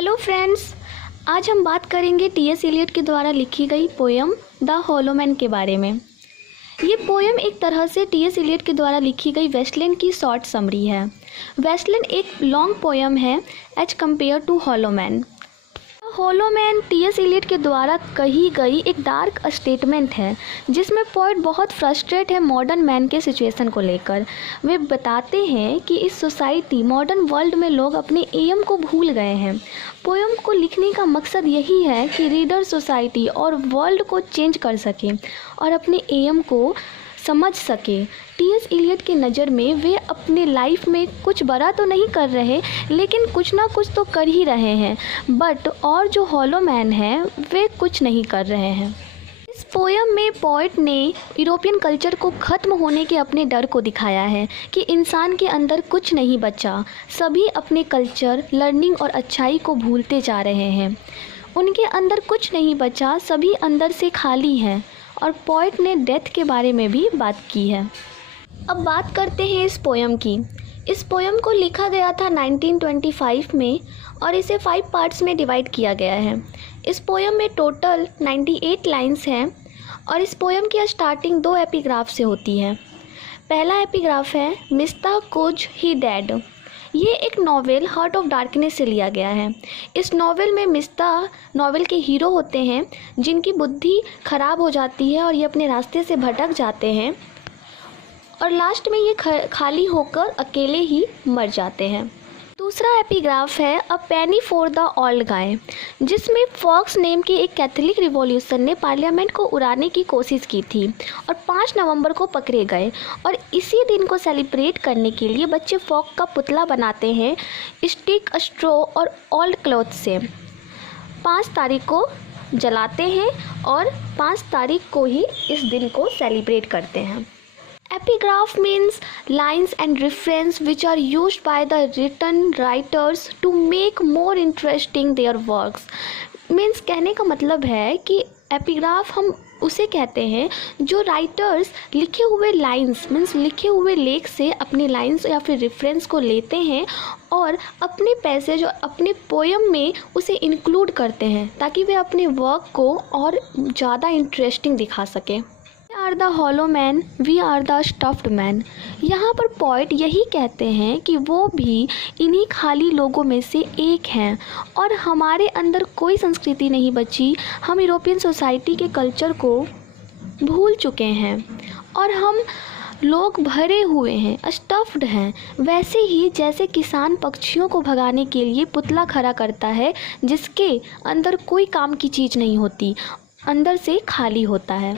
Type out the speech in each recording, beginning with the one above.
Hello friends, आज हम बात करेंगे टी.एस. एलियट के द्वारा लिखी गई पोयम द हॉलो मैन के बारे में। ये पोयम एक तरह से टी.एस. एलियट के द्वारा लिखी गई वेस्टलैंड की शॉर्ट समरी है। वेस्टलैंड एक लॉन्ग पोयम है as compared to Hollow Man. Hollow Man T S. Eliot के द्वारा कही गई एक डार्क स्टेटमेंट है जिसमें पोएट बहुत फ्रस्ट्रेट है मॉडर्न मैन के सिचुएशन को लेकर। वे बताते हैं कि इस सोसाइटी मॉडर्न वर्ल्ड में लोग अपने एम को भूल गए हैं। पोएम को लिखने का मकसद यही है कि रीडर सोसाइटी और वर्ल्ड को चेंज कर सके और अपने एम को समझ सके। टी.एस. एलियट की नज़र में वे अपने लाइफ में कुछ बड़ा तो नहीं कर रहे, लेकिन कुछ ना कुछ तो कर ही रहे हैं, बट और जो हॉलो मैन हैं वे कुछ नहीं कर रहे हैं। इस पोयम में पोएट ने यूरोपियन कल्चर को ख़त्म होने के अपने डर को दिखाया है कि इंसान के अंदर कुछ नहीं बचा। सभी अपने कल्चर, लर्निंग और अच्छाई को भूलते जा रहे हैं। उनके अंदर कुछ नहीं बचा, सभी अंदर से खाली हैं। और पोएट ने डेथ के बारे में भी बात की है। अब बात करते हैं इस पोयम की। इस पोयम को लिखा गया था 1925 में और इसे 5 पार्ट्स में डिवाइड किया गया है। इस पोयम में टोटल 98 लाइन्स हैं और इस पोयम की स्टार्टिंग 2 एपिग्राफ से होती है। पहला एपिग्राफ है मिस्ता कुज ही डेड। ये एक नॉवेल हार्ट ऑफ डार्कनेस से लिया गया है। इस नॉवेल में मिस्ता नॉवेल के हीरो होते हैं जिनकी बुद्धि ख़राब हो जाती है और ये अपने रास्ते से भटक जाते हैं और लास्ट में ये खाली होकर अकेले ही मर जाते हैं। दूसरा एपिग्राफ है a penny for the old guy, जिसमें फॉक्स नेम के एक कैथोलिक रिवॉल्यूशन ने पार्लियामेंट को उड़ाने की कोशिश की थी और 5 नवंबर को पकड़े गए और इसी दिन को सेलिब्रेट करने के लिए बच्चे फॉक्स का पुतला बनाते हैं स्टिक, स्ट्रॉ और ओल्ड क्लॉथ से। 5 तारीख को जलाते हैं और 5 तारीख को ही इस दिन को सेलिब्रेट करते हैं। Epigraph means lines and reference which are used by the written writers to make more interesting their works. Means कहने का मतलब है कि एपिग्राफ हम उसे कहते हैं जो राइटर्स लिखे हुए लाइंस मीन्स लिखे हुए लेख से अपने लाइंस या फिर रेफरेंस को लेते हैं और अपने पैसेज और अपने पोयम में उसे इंक्लूड करते हैं ताकि वे अपने वर्क को और ज़्यादा इंटरेस्टिंग दिखा सकें। We are the hollow man, we are the stuffed man। यहाँ पर पोएट यही कहते हैं कि वो भी इन्हीं खाली लोगों में से एक हैं और हमारे अंदर कोई संस्कृति नहीं बची। हम यूरोपियन सोसाइटी के कल्चर को भूल चुके हैं और हम लोग भरे हुए हैं, स्टफ्ड हैं। वैसे ही जैसे किसान पक्षियों को भगाने के लिए पुतला खड़ा करता है जिसके अंदर कोई काम की चीज़ नहीं होती, अंदर से खाली होता है।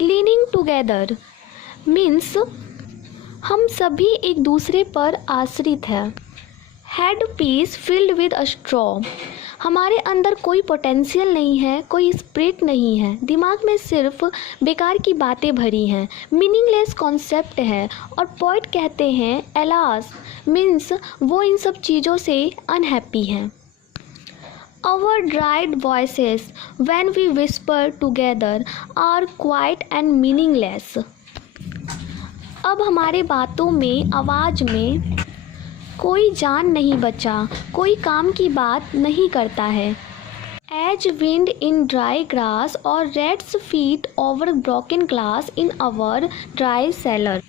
लीनिंग टुगेदर मीन्स हम सभी एक दूसरे पर आश्रित हैं। Head piece filled with a straw, हमारे अंदर कोई पोटेंशियल नहीं है, कोई स्पिरिट नहीं है, दिमाग में सिर्फ बेकार की बातें भरी हैं, मीनिंगलेस कॉन्सेप्ट है। और पोएट कहते हैं एलास मीन्स वो इन सब चीज़ों से अनहैप्पी हैं। Our dried voices when we whisper together are quiet and meaningless। अब हमारे बातों में, आवाज़ में कोई जान नहीं बचा, कोई काम की बात नहीं करता है। As wind in dry grass or rat's feet over broken glass in our dry cellar।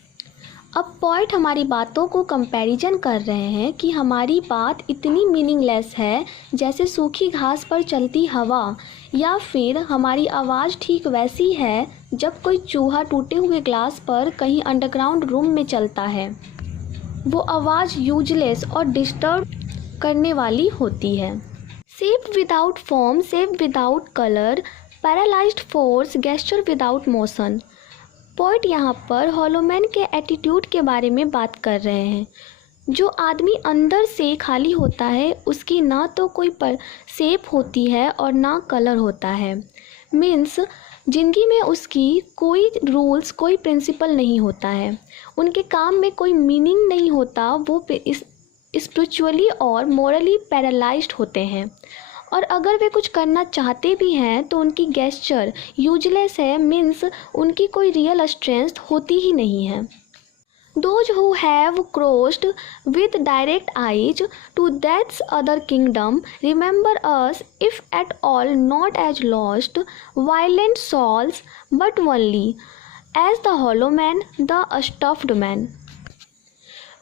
अब पोएट हमारी बातों को कंपैरिजन कर रहे हैं कि हमारी बात इतनी मीनिंगलेस है जैसे सूखी घास पर चलती हवा, या फिर हमारी आवाज़ ठीक वैसी है जब कोई चूहा टूटे हुए ग्लास पर कहीं अंडरग्राउंड रूम में चलता है। वो आवाज़ यूजलेस और डिस्टर्ब करने वाली होती है। Shape without form, shape without colour, paralysed force, gesture without motion. Poet यहाँ पर हॉलो मैन के एटीट्यूड के बारे में बात कर रहे हैं। जो आदमी अंदर से खाली होता है उसकी ना तो कोई शेप होती है और ना कलर होता है। मीन्स ज़िंदगी में उसकी कोई रूल्स, कोई प्रिंसिपल नहीं होता है, उनके काम में कोई मीनिंग नहीं होता। वो स्पिरिचुअली और मोरली पैरालाइज्ड होते हैं और अगर वे कुछ करना चाहते भी हैं तो उनकी गेस्चर यूजलेस है। मीन्स उनकी कोई रियल स्ट्रेंथ होती ही नहीं है। Those who have crossed with direct eyes to death's other kingdom remember us, if at all, not as lost, violent souls, but only as the hollow man, the stuffed man.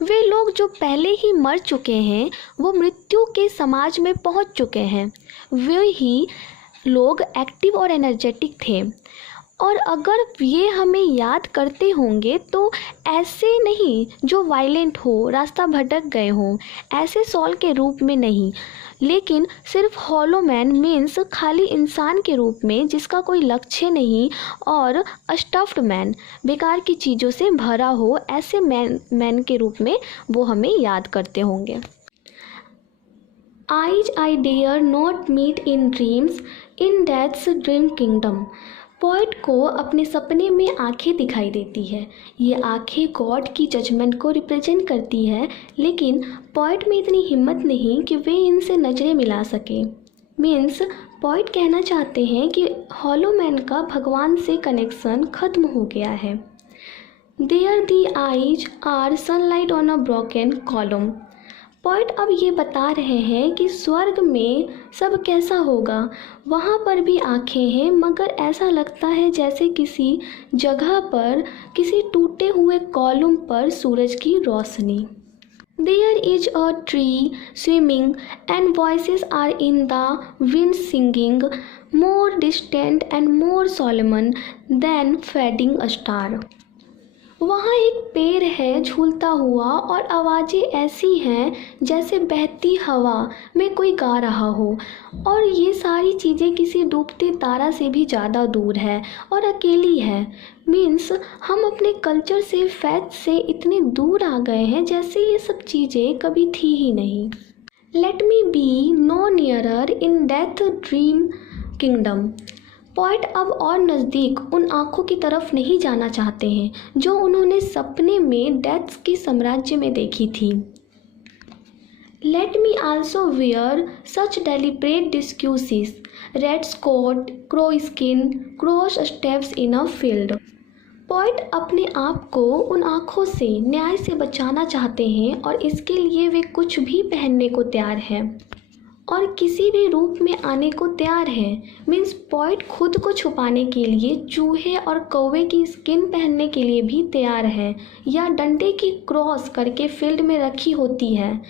वे लोग जो पहले ही मर चुके हैं, वो मृत्यु के समाज में पहुंच चुके हैं। वे ही लोग एक्टिव और एनर्जेटिक थे, और अगर ये हमें याद करते होंगे तो ऐसे नहीं जो वायलेंट हो, रास्ता भटक गए हों, ऐसे सॉल के रूप में नहीं, लेकिन सिर्फ हॉलो मैन मीन्स खाली इंसान के रूप में जिसका कोई लक्ष्य नहीं, और स्टफ्ड मैन बेकार की चीज़ों से भरा हो, ऐसे मैन के रूप में वो हमें याद करते होंगे। Eyes I dare not meet in dreams in death's dream kingdom. Poet को अपने सपने में आंखें दिखाई देती है। ये आंखें गॉड की जजमेंट को रिप्रेजेंट करती है, लेकिन पोएट में इतनी हिम्मत नहीं कि वे इनसे नज़रें मिला सके। मीन्स पोएट कहना चाहते हैं कि हॉलो मैन का भगवान से कनेक्शन ख़त्म हो गया है। There the eyes are sunlight on a broken column. Poet अब ये बता रहे हैं कि स्वर्ग में सब कैसा होगा। वहाँ पर भी आँखें हैं, मगर ऐसा लगता है जैसे किसी जगह पर, किसी टूटे हुए कॉलम पर सूरज की रोशनी। There is a tree swinging and voices are in the wind singing, more distant and more solemn than fading a star. वहाँ एक पेड़ है झूलता हुआ, और आवाज़ें ऐसी हैं जैसे बहती हवा में कोई गा रहा हो, और ये सारी चीज़ें किसी डूबते तारा से भी ज़्यादा दूर है और अकेली है। मीन्स हम अपने कल्चर से, फैथ से इतने दूर आ गए हैं जैसे ये सब चीज़ें कभी थी ही नहीं। Let me be no nearer in death dream kingdom. Poet अब और नज़दीक उन आँखों की तरफ नहीं जाना चाहते हैं जो उन्होंने सपने में डेथ्स की साम्राज्य में देखी थी। Let me also wear such deliberate disguises, red coat, crowskin, cross steps in a field. Poet अपने आप को उन आँखों से, न्याय से बचाना चाहते हैं, और इसके लिए वे कुछ भी पहनने को तैयार हैं और किसी भी रूप में आने को तैयार है। मीन्स पोएट खुद को छुपाने के लिए चूहे और कौवे की स्किन पहनने के लिए भी तैयार है, या डंडे की क्रॉस करके फील्ड में रखी होती है।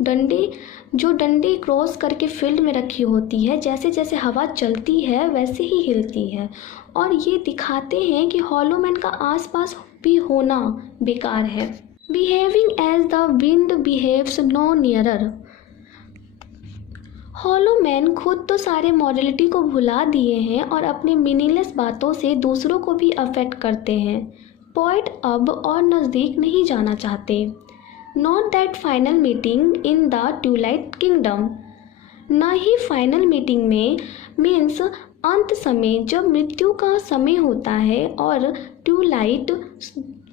डंडे क्रॉस करके फील्ड में रखी होती है, जैसे जैसे हवा चलती है वैसे ही हिलती है, और ये दिखाते हैं कि हॉलो मैन का आसपास भी होना बेकार है। Behaving as the wind behaves no nearer. Hollow man खुद तो सारे मॉरलिटी को भुला दिए हैं और अपने मीनिंगलेस बातों से दूसरों को भी अफेक्ट करते हैं। पोएट अब और नज़दीक नहीं जाना चाहते। Not that final meeting in the twilight kingdom. न ही फाइनल मीटिंग में, मीन्स अंत समय, जब मृत्यु का समय होता है, और ट्यूलाइट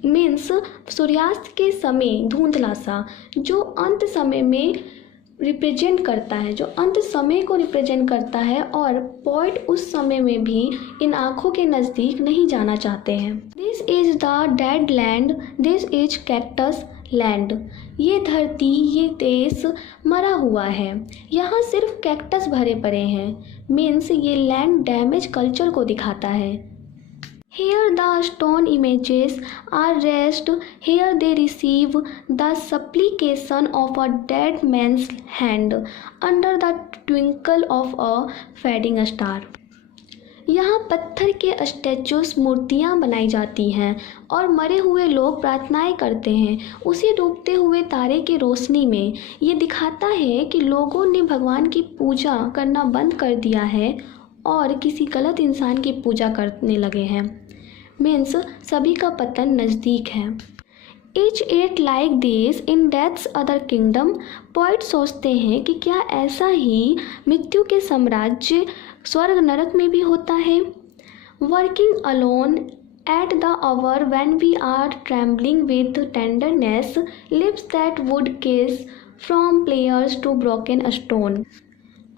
मीन्स सूर्यास्त के समय, धुंधला सा, जो अंत समय में रिप्रेजेंट करता है, जो अंत समय को रिप्रेजेंट करता है। और पोएट उस समय में भी इन आँखों के नज़दीक नहीं जाना चाहते हैं। This is the dead land, this is cactus land. ये धरती, ये देश मरा हुआ है, यहाँ सिर्फ कैक्टस भरे पड़े हैं। मीन्स ये लैंड डैमेज कल्चर को दिखाता है। Here the stone images are raised, here they receive the supplication of a dead man's hand under the twinkle of a fading star. यहाँ पत्थर के स्टैचूस, मूर्तियाँ बनाई जाती हैं, और मरे हुए लोग प्रार्थनाएं करते हैं उसी डूबते हुए तारे की रोशनी में। ये दिखाता है कि लोगों ने भगवान की पूजा करना बंद कर दिया है और किसी गलत इंसान की पूजा करने लगे हैं। मीन्स सभी का पतन नज़दीक है। Is it like this in deaths other kingdom. Poet सोचते हैं कि क्या ऐसा ही मृत्यु के साम्राज्य स्वर्ग नरक में भी होता है। Working alone at the hour when we are trembling with tenderness, lips that would kiss from prayers to broken stone.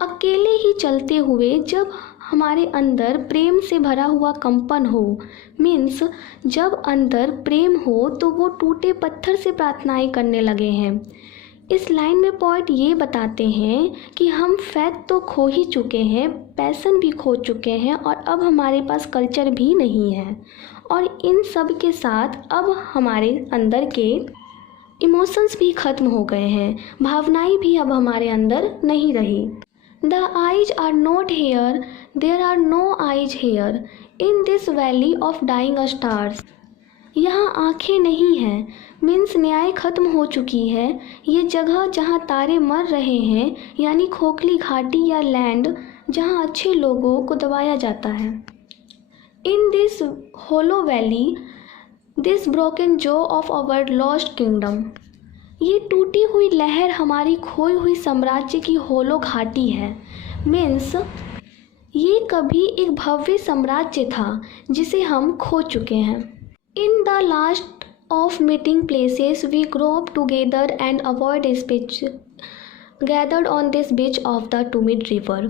अकेले ही चलते हुए जब हमारे अंदर प्रेम से भरा हुआ कंपन हो, मीन्स जब अंदर प्रेम हो तो वो टूटे पत्थर से प्रार्थनाएं करने लगे हैं। इस लाइन में पोएट ये बताते हैं कि हम फैथ तो खो ही चुके हैं, पैशन भी खो चुके हैं और अब हमारे पास कल्चर भी नहीं है, और इन सब के साथ अब हमारे अंदर के इमोशंस भी ख़त्म हो गए हैं, भावनाएं भी अब हमारे अंदर नहीं रही। The eyes are not here, there are no eyes here in this valley of dying stars. यहाँ आँखें नहीं हैं, मीन्स न्याय ख़त्म हो चुकी है। ये जगह जहाँ तारे मर रहे हैं, यानी खोखली घाटी या लैंड जहाँ अच्छे लोगों को दबाया जाता है। In this hollow valley, this broken jaw of our lost kingdom. ये टूटी हुई लहर हमारी खोई हुई साम्राज्य की होलो घाटी है। मीन्स ये कभी एक भव्य साम्राज्य था जिसे हम खो चुके हैं। In the last of meeting places we grow up together and avoid speech gathered on this beach of the Tumid river।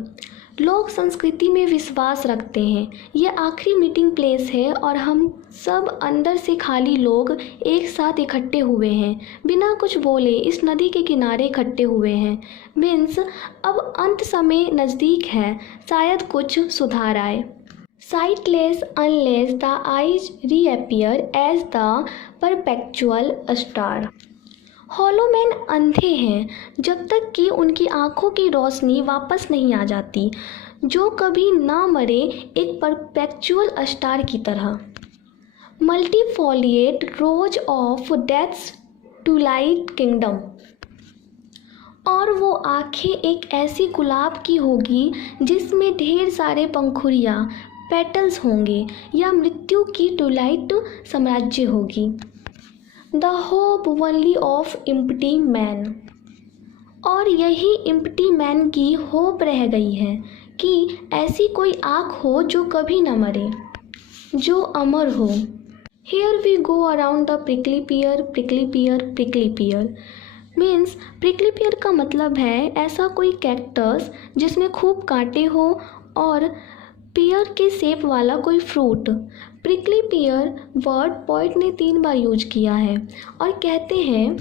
लोग संस्कृति में विश्वास रखते हैं, ये आखिरी मीटिंग प्लेस है और हम सब अंदर से खाली लोग एक साथ इकट्ठे हुए हैं, बिना कुछ बोले इस नदी के किनारे इकट्ठे हुए हैं। मीन्स अब अंत समय नज़दीक है, शायद कुछ सुधार आए। Sightless unless the eyes reappear as the perpetual star। Hollow men अंधे हैं जब तक कि उनकी आँखों की रोशनी वापस नहीं आ जाती, जो कभी ना मरे, एक परपेचुअल स्टार की तरह। Multifoliate rose of death's twilight kingdom. और वो आँखें एक ऐसी गुलाब की होगी जिसमें ढेर सारे पंखुड़ियाँ, पेटल्स होंगे, या मृत्यु की ट्विलाइट साम्राज्य होगी। The hope only of empty man. और यही इम्प्टी मैन की होप रह गई है कि ऐसी कोई आँख हो जो कभी न मरे, जो अमर हो। Here we go around the prickly pear, prickly pear, prickly pear. Means prickly pear का मतलब है ऐसा कोई कैक्टस जिसमें खूब कांटे हो और पियर के शेप वाला कोई फ्रूट। प्रिकली पियर वर्ड पोइट ने 3 बार यूज किया है और कहते हैं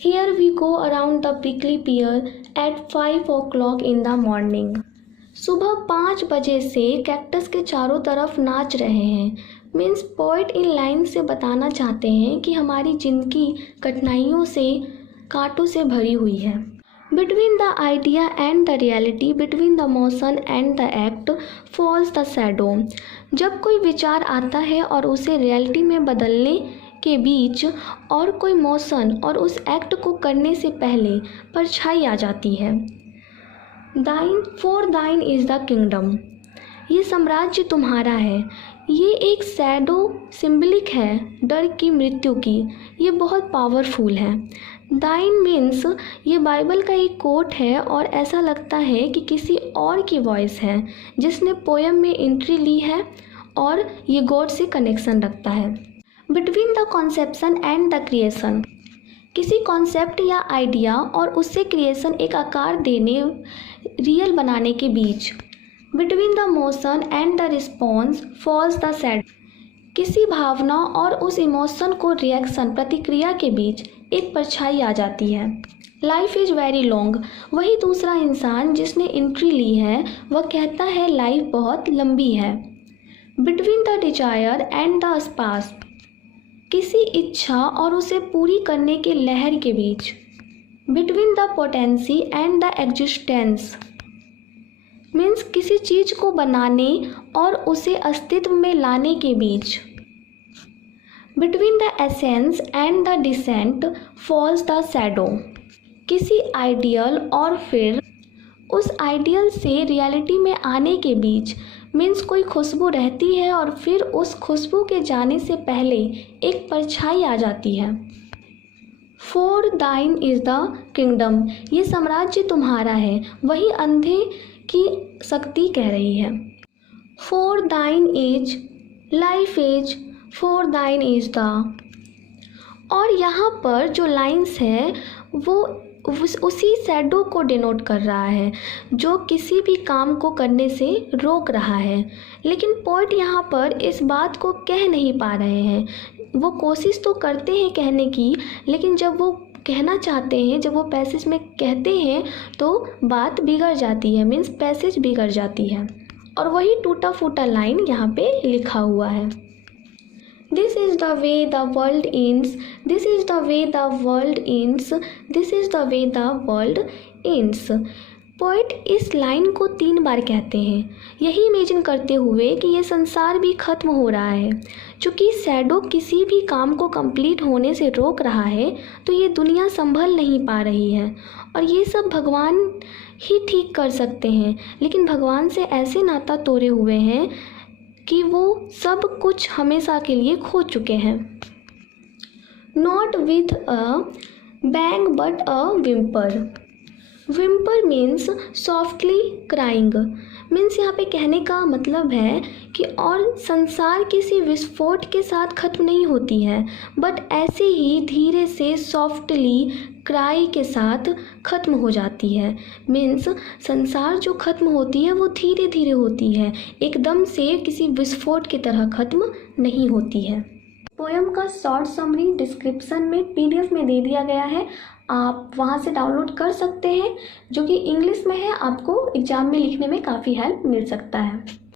here we go around the prickly pear at 5 o'clock in the morning. सुबह 5 बजे से कैक्टस के चारों तरफ नाच रहे हैं। मीन्स पोइट इन लाइन से बताना चाहते हैं कि हमारी ज़िंदगी कठिनाइयों से, कांटों से भरी हुई है। Between the idea and the reality, between the motion and the act, falls the shadow। जब कोई विचार आता है और उसे रियलिटी में बदलने के बीच, और कोई मोशन और उस एक्ट को करने से पहले परछाई आ जाती है। दाइन फॉर दाइन इज़ द किंगडम। ये साम्राज्य तुम्हारा है। ये एक शैडो सिंबलिक है डर की, मृत्यु की। ये बहुत पावरफुल है। दाइन मीन्स ये बाइबल का एक कोट है और ऐसा लगता है कि किसी और की वॉइस है जिसने पोएम में एंट्री ली है और ये गॉड से कनेक्शन रखता है। Between the conception and the creation. किसी कॉन्सेप्ट या आइडिया और उससे क्रिएशन, एक आकार देने, रियल बनाने के बीच। Between the motion and the response falls the shadow. किसी भावना और उस इमोशन को रिएक्शन, प्रतिक्रिया के बीच एक परछाई आ जाती है। Life is very long. वही दूसरा इंसान जिसने एंट्री ली है वह कहता है लाइफ बहुत लंबी है। Between the desire and the spasm. किसी इच्छा और उसे पूरी करने के लहर के बीच। Between the potency and the existence. Means किसी चीज़ को बनाने और उसे अस्तित्व में लाने के बीच। Between the essence and the descent falls the shadow. किसी आइडियल और फिर उस आइडियल से रियलिटी में आने के बीच। मीन्स कोई खुशबू रहती है और फिर उस खुशबू के जाने से पहले एक परछाई आ जाती है। फॉर दाइन इज़ द किंगडम। ये साम्राज्य तुम्हारा है, वही अंधे की शक्ति कह रही है। फॉर दाइन इज लाइफ इज, फॉर दाइन इज द। और यहाँ पर जो लाइन्स है वो उसी शैडो को डिनोट कर रहा है जो किसी भी काम को करने से रोक रहा है। लेकिन पोएट यहाँ पर इस बात को कह नहीं पा रहे हैं। वो कोशिश तो करते हैं कहने की, लेकिन जब वो कहना चाहते हैं, जब वो पैसेज में कहते हैं तो बात बिगड़ जाती है, मीन्स पैसेज बिगड़ जाती है। और वही टूटा फूटा लाइन यहाँ पे लिखा हुआ है। This is the way the world ends. This is the way the world ends. This is the way the world ends. Poet इस लाइन को 3 बार कहते हैं, यही इमेजिन करते हुए कि ये संसार भी ख़त्म हो रहा है। चूँकि शैडो किसी भी काम को कंप्लीट होने से रोक रहा है, तो ये दुनिया संभल नहीं पा रही है और ये सब भगवान ही ठीक कर सकते हैं। लेकिन भगवान से ऐसे नाता तोड़े हुए हैं कि वो सब कुछ हमेशा के लिए खो चुके हैं। Not with a bang but a whimper. Whimper means softly crying, means यहाँ पे कहने का मतलब है कि और संसार किसी विस्फोट के साथ ख़त्म नहीं होती है, बट ऐसे ही धीरे से सॉफ्टली क्राई के साथ ख़त्म हो जाती है। मीन्स संसार जो ख़त्म होती है वो धीरे धीरे होती है, एकदम से किसी विस्फोट की तरह ख़त्म नहीं होती है। पोएम का शॉर्ट समरी डिस्क्रिप्शन में PDF में दे दिया गया है, आप वहाँ से डाउनलोड कर सकते हैं, जो कि इंग्लिश में है। आपको एग्ज़ाम में लिखने में काफ़ी हेल्प मिल सकता है।